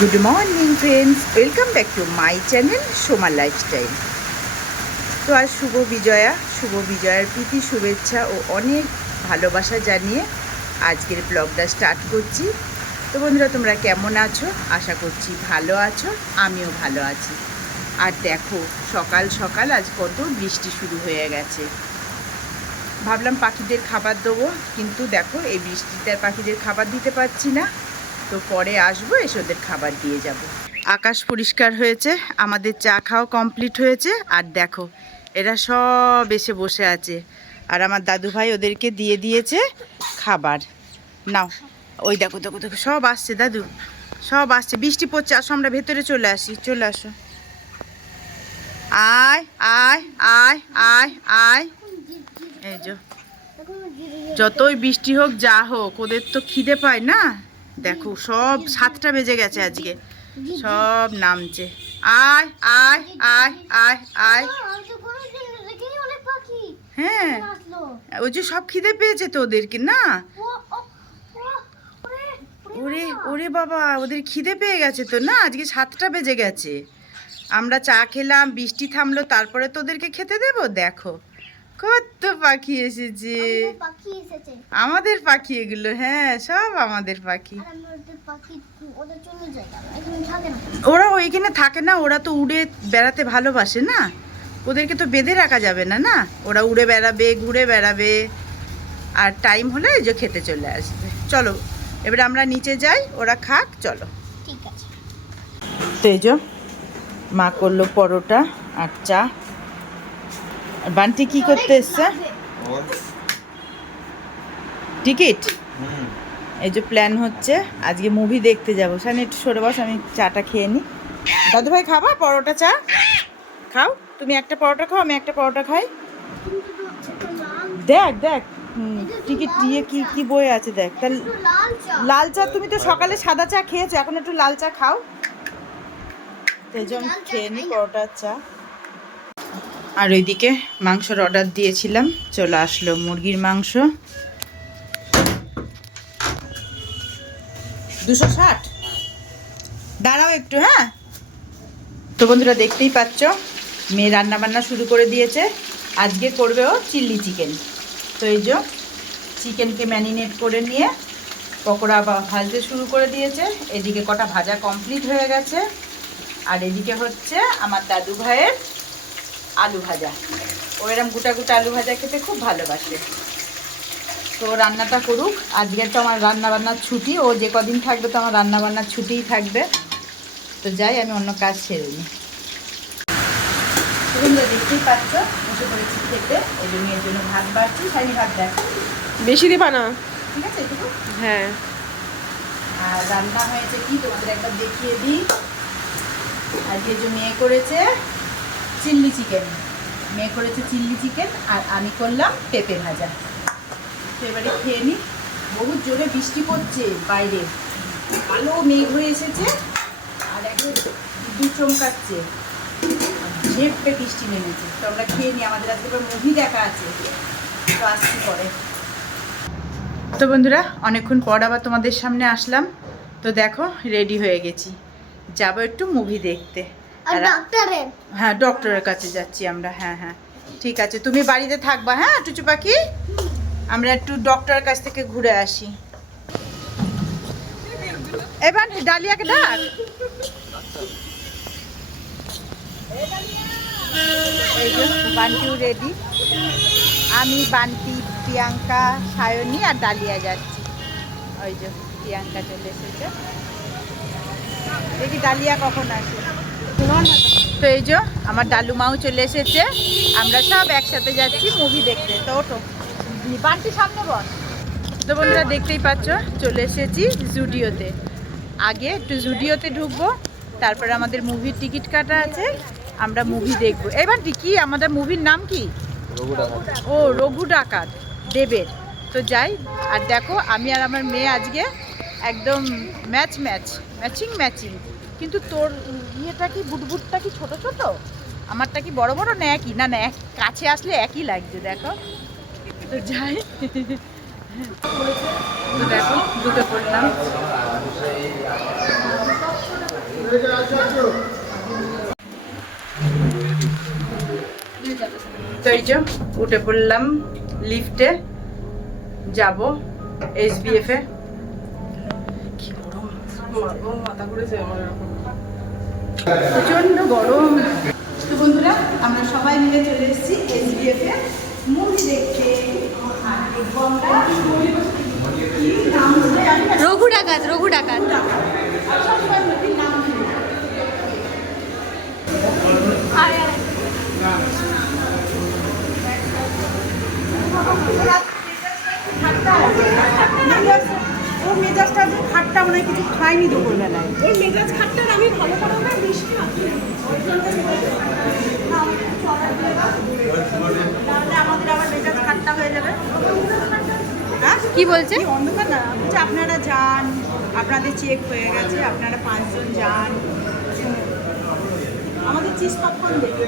Good morning friends, welcome back to my channel সোমার lifestyle. তো আজ শুভ বিজয়ার প্রীতি শুভেচ্ছা ও অনেক ভালোবাসা জানিয়ে আজকের ব্লগটা স্টার্ট করছি। তো বন্ধুরা, তোমরা কেমন আছো? আশা করছি ভালো আছো, আমিও ভালো আছি। আর দেখো, সকাল সকাল আজ কত বৃষ্টি শুরু হয়ে গেছে। ভাবলাম পাখিদের খাবার দেবো, কিন্তু দেখো এই বৃষ্টিতে আর পাখিদের খাবার দিতে পারছি না। তো পরে আসবো, এসে ওদের খাবার দিয়ে যাব। আকাশ পরিষ্কার হয়েছে, আমাদের চা খাওয়া কমপ্লিট হয়েছে। আর দেখো, এরা সব এসে বসে আছে, আর আমার দাদু ভাই ওদেরকে দিয়ে দিয়েছে খাবার। নাও, ওই দেখো দেখো দেখো, সব আসছে দাদু, সব আসছে। বৃষ্টি পড়ছে, আসো আমরা ভেতরে চলে আসি, চলে আসো। আয় আয় আয় আয় আয়। এই যে, যতই বৃষ্টি হোক যা হোক, ওদের তো খিদে পায় না। দেখো, সব 7টা বেজে গেছে আজকে, সব নামছে। আয় আয় আয় আয় আয়। হ্যাঁ, ওই যে সব খিদে পেয়েছে তো ওদেরকে না। ওরে ওরে বাবা, ওদের খিদে পেয়ে গেছে তো না, আজকে 7টা বেজে গেছে। আমরা চা খেলাম, বৃষ্টি থামলো, তারপরে তো ওদেরকে খেতে দেবো। দেখো কত পাখি এসেছে, আমাদের পাখি এগুলো। হ্যাঁ, সব আমাদের পাখি। ওরা ওইখানে থাকে না, ওরা তো উড়ে বেড়াতে ভালোবাসে না, ওদেরকে তো বেঁধে রাখা যাবে না না। ওরা উড়ে বেড়াবে, ঘুরে বেড়াবে, আর টাইম হলে যে খেতে চলে আসবে। চলো এবারে আমরা নিচে যাই, ওরা খাক, চলো। ঠিক আছে। তো এই যে মা করলো পরোটা আর চা। আর বান্টি কি করতে এসছে? টিকিট। এই যে প্ল্যান হচ্ছে আজকে মুভি দেখতে যাবো। সামনে একটু সরে বস, আমি চাটা খেয়ে নিই। দাদু ভাই খাবা পরোটা চা? খাও, তুমি একটা পরোটা খাও, আমি একটা পরোটা খাই। দেখ দেখ, টিকিট দিয়ে কি কি বই আছে দেখ। তাহলে লাল চা, তুমি তো সকালে সাদা চা খেয়েছো, এখন একটু লাল চা খাও। এই যে আমি খেয়ে নিই পরোটা চা। আর ওইদিকে মাংসর অর্ডার দিয়েছিলাম, চলে আসলো মুরগির মাংস। 260। দাঁড়াও একটু, হ্যাঁ। তো বন্ধুরা, দেখতেই পাচ্ছ মেয়ে রান্না বান্না শুরু করে দিয়েছে। আজকে করবে ও চিল্লি চিকেন। তো এই যে চিকেনকে ম্যারিনেট করে নিয়ে পকোড়া ভাজতে শুরু করে দিয়েছে। এদিকে কটা ভাজা কমপ্লিট হয়ে গেছে। আর এদিকে হচ্ছে আমার দাদু ভাইয়ের আলু ভাজা। ও এরম গোটা গোটা আলু ভাজা খেতে খুব ভালোবাসে। তো রান্নাটা করুক, আজকে তো আমার রান্না বান্নার ছুটি। ও যে কদিন থাকবে তো আমার রান্না বান্নার ছুটিই থাকবে। তো যাই, আমি অন্য কাজ সেরে নিই। দেখতেই পাচ্ছ বসে পড়েছি খেতে। এই জন্য এর জন্য ভাত বাড়ছি। সারি ভাত দেখ, বেশি দিবা না। ঠিক আছে এটুকু। হ্যাঁ। আর রান্না হয়েছে কি তোমাদের একবার দেখিয়ে দিই। আজকে যে মেয়ে করেছে চিল্লি চিকেন, আর আমি করলাম পেঁপে ভাজা। তো এবারে খেয়ে নিই। বহুত জোরে বৃষ্টি পড়ছে বাইরে, কালো মেঘ হয়ে এসেছে, আর একদম বিদ্যুৎ চমকাচ্ছে, ঝেপে বৃষ্টি নেমেছে। তো আমরা খেয়ে নিই, আমাদের আজকে মুভি দেখা আছে, তো আসছি পরে। তো বন্ধুরা, অনেকক্ষণ পর আবার তোমাদের সামনে আসলাম। তো দেখো রেডি হয়ে গেছি, যাবো একটু মুভি দেখতে। হ্যাঁ, ডক্টরের কাছে যাচ্ছি আমরা। হ্যাঁ হ্যাঁ, ঠিক আছে, তুমি বাড়িতে থাকবা। হ্যাঁ টুচু পাখি, আমরা একটু ডক্টরের কাছ থেকে ঘুরে আসি। এবার ডালিয়াকে ডাক। এই যে বান্টিও রেডি, আমি, বান্টি, প্রিয়াঙ্কা, সায়নী আর ডালিয়া যাচ্ছি। ওই যে প্রিয়াঙ্কা চলে এসেছে, দেখি ডালিয়া কখন আসে। তো এই যে আমার ডালু মাও চলে এসেছে, আমরা সব একসাথে যাচ্ছি মুভি দেখতে। তো ওঠো, বান্টি সামনে বল। তো বন্ধুরা, দেখতেই পাচ্ছ চলে এসেছি জুডিওতে। আগে একটু জুডিওতে ঢুকবো, তারপরে আমাদের মুভির টিকিট কাটা আছে, আমরা মুভি দেখবো। এবার কি আমাদের মুভির নাম কি? ও, রঘু ডাকাত দেবের। তো যাই, আর দেখো আমি আর আমার মেয়ে আজকে একদম ম্যাচিং। কিন্তু তোর ইয়েটা কি, বুটবুটটা কি ছোট ছোট, আমারটা কি বড় বড় না একই? না না, কাছে আসলে একই লাগছে, দেখো। তো যাই, তো দেখো দুটো করলাম। তো এই যে উঠে পড়লাম লিফটে, যাব SBF এ। কি গরম, মাথা ঘুরেছে আমার, প্রচন্ড গরম। তো বন্ধুরা আমরা সবাই মিলে চলে এসেছি SBF এ মুভি দেখতে। রঘু ডাকাত, রঘু ডাকাত। ওর মেজাজটা যে খাট্টা, মনে হয় কিছু খাইনি দুপুরবেলায়। ওর মেজাজ খাট্টার আমি ভালো করে না, বেশি না। আমাদের আবার মেজাজ খাট্টা হয়ে যাবে। কি বলছে? অন্ধকার না, বলছে আপনারা যান, আপনাদের চেক হয়ে গেছে, আপনারা 5 জন যান। আমাদের চিজ পপকর্ন দেবে।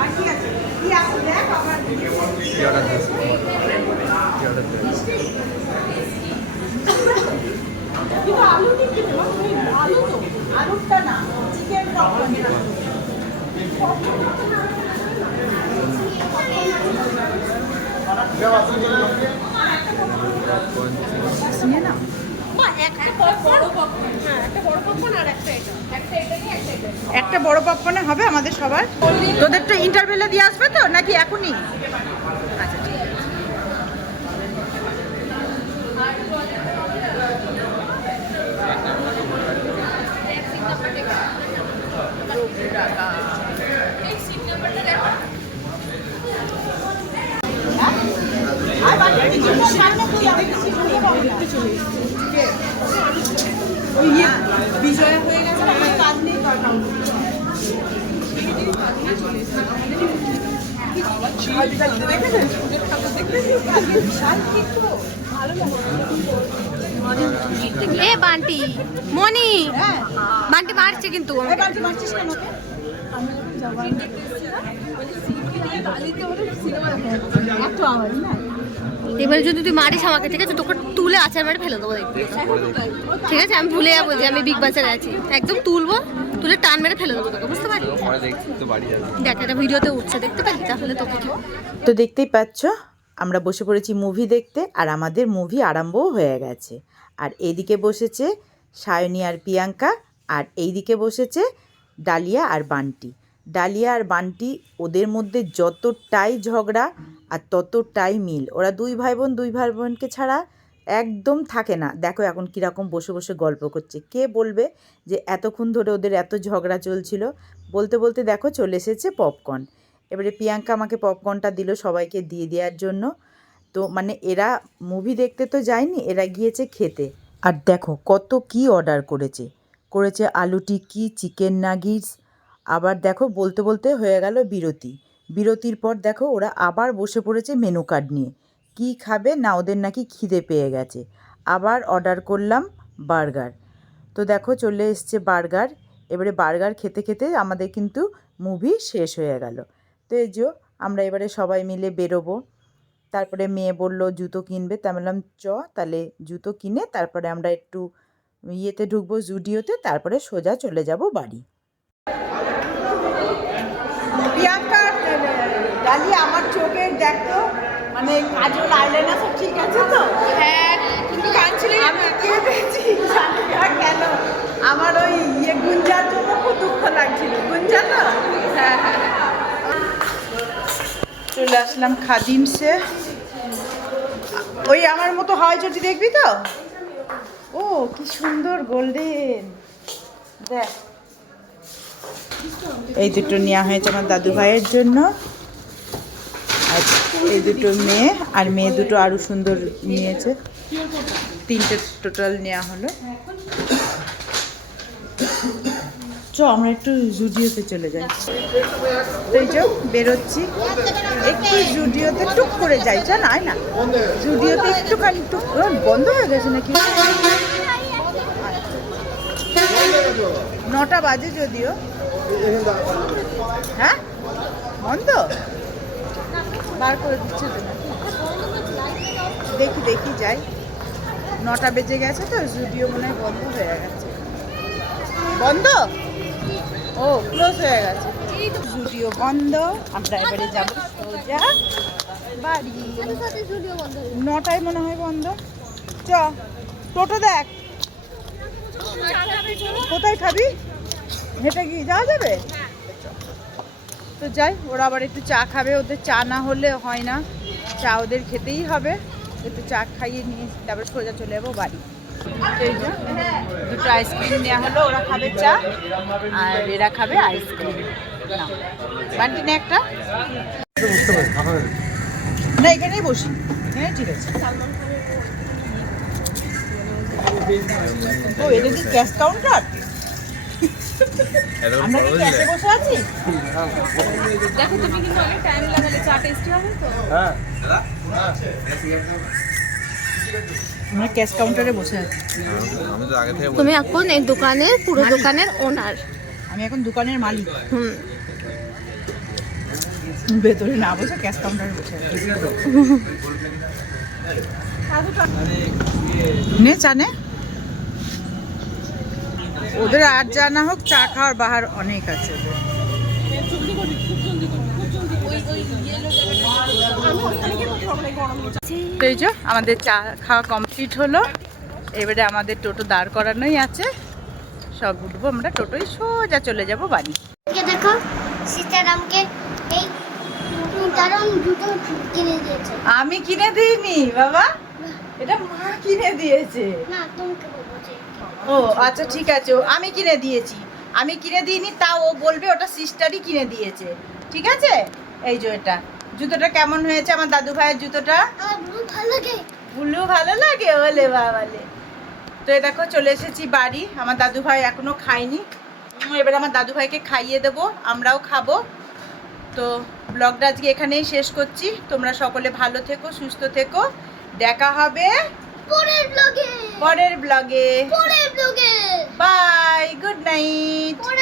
আর কি আছে, কি আছে দেখ আবার। কিন্তু আলু দিতে দেবো, আলু তো, আলুটা না, চিকেন পপকর্ন। একটা বড় পপকর্নে হবে আমাদের সবার। তোদের তো ইন্টারভেলে দিয়ে আসবে তো নাকি এখনই? আচ্ছা ঠিক আছে। বিজয়া হয়ে গেছে, কাজ নেই দরকার। এ বান্টি, মনি, বান্টি মারছে কিন্তু। এবার যদি তুই মারিস আমাকে, ঠিক আছে, তোকে তুলে আচার মেরে ফেলে দেবো, দেখবি। ঠিক আছে, আমি ভুলে যাবো যে আমি বিগ বাজারে আছি। একদম তুলবো, তুলে টান মেরে ফেলে দেবো তোকে, বুঝতে পারলি? দেখ এটা ভিডিওতে উঠছে, দেখতে পাচ্ছি, তাহলে তোকে কি। তো দেখতেই পাচ্ছ আমরা বসে পড়েছি মুভি দেখতে, আর আমাদের মুভি আরম্ভও হয়ে গেছে। আর এইদিকে বসেছে সায়নী আর প্রিয়াঙ্কা, আর এইদিকে বসেছে ডালিয়া আর বান্টি। ডালিয়া আর বান্টি, ওদের মধ্যে যতটাই ঝগড়া আর ততটাই মিল। ওরা দুই ভাই বোনকে ছাড়া একদম থাকে না। দেখো এখন কীরকম বসে বসে গল্প করছে। কে বলবে যে এতক্ষণ ধরে ওদের এত ঝগড়া চলছিল। বলতে বলতে দেখো চলে এসেছে পপকর্ন। এবারে প্রিয়াঙ্কা আমাকে পপকর্নটা দিল সবাইকে দিয়ে দেওয়ার জন্য। তো মানে এরা মুভি দেখতে তো যায়নি, এরা গিয়েছে খেতে। আর দেখো কত কি অর্ডার করেছে আলু টিক্কি, চিকেন নাগিটস। আবার দেখো বলতে বলতে হয়ে গেল বিরতির পর দেখো ওরা আবার বসে পড়েছে মেনু কার্ড নিয়ে। কি খাবে না, ওদের নাকি খিদে পেয়ে গেছে। আবার অর্ডার করলাম বার্গার। তো দেখো চলে এসছে বার্গার। এবারে বার্গার খেতে খেতে আমাদের কিন্তু মুভি শেষ হয়ে গেল। তো এই যে আমরা এবারে সবাই মিলে বেরোবো। তারপরে মেয়ে বলল জুতো কিনবে, তা বললাম তাহলে জুতো কিনে তারপরে আমরা একটু ইয়েতে ঢুকবো, জুডিওতে, তারপরে সোজা চলে যাব বাড়ি। প্রিয়াঙ্কা ডালিয়া, আমার চোখে দেখতো মানে কাজল আইলাইনার সব ঠিক আছে তো? হ্যাঁ, কিন্তু কাঁদছিলি আমি কেঁদেছি, জানি না কেন। আমার ওই গুঞ্জার জন্য খুব দুঃখ লাগছিল। গুঞ্জা তো? হ্যাঁ হ্যাঁ। চলে আসলাম খাদিমসে। ওই আমার মতো হয় যদি দেখবি তো। ও কি সুন্দর গোল্ডেন, দেখ। এই দুটো নেওয়া হয়েছে আমার দাদু ভাইয়ের জন্য। আর এই দুটো মেয়ে, আর মেয়ে দুটো আরো সুন্দর নিয়েছে। 3টে টোটাল নেওয়া হলো। আমরা একটু জুডিওতে চলে যাই। তো এই যে বেরোচ্ছি, একটু জুডিওতে টুক করে যাই। চল আয় না, জুডিওতে একটুখানি টুক। বন্ধ হয়ে গেছে নাকি? 9টা বাজে যদিও। হ্যাঁ বন্ধ, বার করে দিচ্ছে তো। দেখি যাই। 9টা বেজে গেছে তো, জুডিও মনে হয় বন্ধ হয়ে গেছে। বন্ধ? ও ক্লোজ হয়ে গেছে। জুডিও বন্ধ, আমরা এবারে যাব সোজা বাড়ি। 9টায় মনে হয় বন্ধ। চ টোটো দেখ, কোথায় খাবি? হেঁটে কি যাওয়া যাবে? তো যাই, ওরা আবার একটু চা খাবে, ওদের চা না হলে হয় না, চা ওদের খেতেই হবে। একটু চা খাইয়ে নিয়ে তারপরে সোজা চলে যাবো বাড়ি। এই যে দুটো আইসক্রিম নেওয়া হলো, ওরা খাবে চা আর এরা খাবে আইসক্রিম। না বান্টি নে একটা, না এখানেই বসি। হ্যাঁ ঠিক আছে। ও এটা কি ক্যাশ কাউন্টার? আমরা কি ক্যাশে বসে আছি? দেখো তুমি কিন্তু অনেক টাইম লাগালে, চা টেস্টি হবে তো। হ্যাঁ আমরা ক্যাশ কাউন্টারে বসে আছি। আমি তো আগে থেকে তুমি এখন এই দোকানের পুরো দোকানের ওনার। আমি এখন দোকানের মালিক। হুম। ভেতরে না বসে ক্যাশ কাউন্টারে বসে আছি। নে চা নে। ওদের আর যা না হোক চা খাওয়ার বাহার অনেক আছে ওদের। তো এই যে আমাদের চা খাওয়া কমপ্লিট হলো, এবারে আমাদের টোটো দাঁড় করানোই আছে, সব উঠবো আমরা টোটোয়, সোজা চলে যাব বাড়ি। দেখো সীতারামকে এই দারুণ জুতো কিনে দিয়েছে। আমি কিনে দিইনি বাবা, এটা মা কিনে দিয়েছে। না তোমাকে বলছি। ও আচ্ছা ঠিক আছে, আমি কিনে দিয়েছি। আমি কিনে দিইনি, তাও ও বলবে ওটা সিস্টারই কিনে দিয়েছে। ঠিক আছে, এই যে এটা জুতোটা কেমন হয়েছে আমার দাদু ভাইয়ের জুতোটা? আমার ব্লু ভালো লাগে। ব্লু ভালো লাগে বলে বাবালে। তো এই দেখো চলে এসেছি বাড়ি, আমার দাদু ভাই এখনো খায়নি। এবার আমার দাদু ভাইকে খাইয়ে দেবো, আমরাও খাবো। তো ব্লগটা আজকে এখানেই শেষ করছি। তোমরা সকলে ভালো থেকো, সুস্থ থেকো, দেখা হবে পরের ব্লগে। পরের ব্লগে। পরের ব্লগে। Bye, good night. পরের